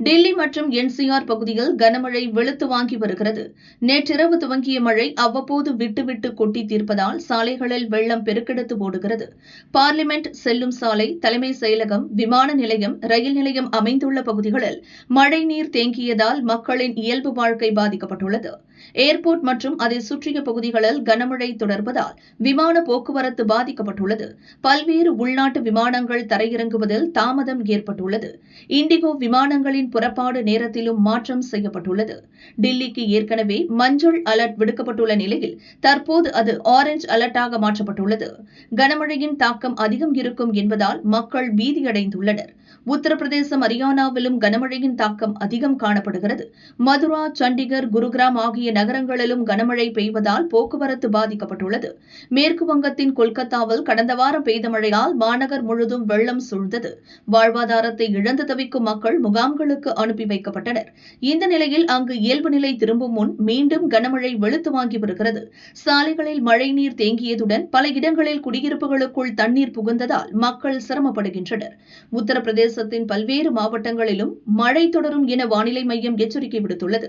டெல்லி மற்றும் என்சிஆர் பகுதியில் கனமழை வெளுத்து வாங்கி வருகிறது. நேற்றிரவு துவங்கிய மழை அவ்வப்போது விட்டுவிட்டு கொட்டி தீர்ப்பதால் சாலைகளில் வெள்ளம் பெருக்கெடுத்து ஓடுகிறது. பார்லிமென்ட் செல்லும் சாலை, தலைமைச் செயலகம், விமான நிலையம், ரயில் நிலையம் அமைந்துள்ள பகுதிகளில் மழைநீர் தேங்கியதால் மக்களின் இயல்பு வாழ்க்கை பாதிக்கப்பட்டுள்ளது. ஏர்போர்ட் மற்றும் அதை சுற்றிய பகுதிகளில் கனமழை தொடர்வதால் விமான போக்குவரத்து பாதிக்கப்பட்டுள்ளது. பல்வேறு உள்நாட்டு விமானங்கள் தரையிறங்குவதில் தாமதம் ஏற்பட்டுள்ளது. இண்டிகோ விமானங்களின் புறப்பாடு நேரத்திலும் மாற்றம் செய்யப்பட்டுள்ளது. டில்லிக்கு ஏற்கனவே மஞ்சள் அலர்ட் விடுக்கப்பட்டுள்ள நிலையில் தற்போது அது ஆரஞ்ச் அலர்ட்டாக மாற்றப்பட்டுள்ளது. கனமழையின் தாக்கம் அதிகம் இருக்கும் என்பதால் மக்கள் பீதியடைந்துள்ளனர். உத்தரப்பிரதேசம், ஹரியானாவிலும் கனமழையின் தாக்கம் அதிகம் காணப்படுகிறது. மதுரா, சண்டிகர், குருகிராம் ஆகிய நகரங்களிலும் கனமழை பெய்வதால் போக்குவரத்து பாதிக்கப்பட்டுள்ளது. மேற்கு வங்கத்தின் கொல்கத்தாவில் கடந்த வாரம் பெய்த மழையால் மாநகர் முழுதும் வெள்ளம் சூழ்ந்தது. வாழ்வாதாரத்தை இழந்து தவிக்கும் மக்கள் முகாம்களுக்கு அனுப்பி வைக்கப்பட்டனர். இந்த நிலையில் அங்கு இயல்பு நிலை திரும்பும் முன் மீண்டும் கனமழை வெளுத்து வாங்கி வருகிறது. சாலைகளில் மழைநீர் தேங்கியதுடன் பல இடங்களில் குடியிருப்புகளுக்குள் தண்ணீர் புகுந்ததால் மக்கள் சிரமப்படுகின்றனர். உத்தரப்பிரதேசத்தின் பல்வேறு மாவட்டங்களிலும் மழை தொடரும் என வானிலை மையம் எச்சரிக்கை விடுத்துள்ளது.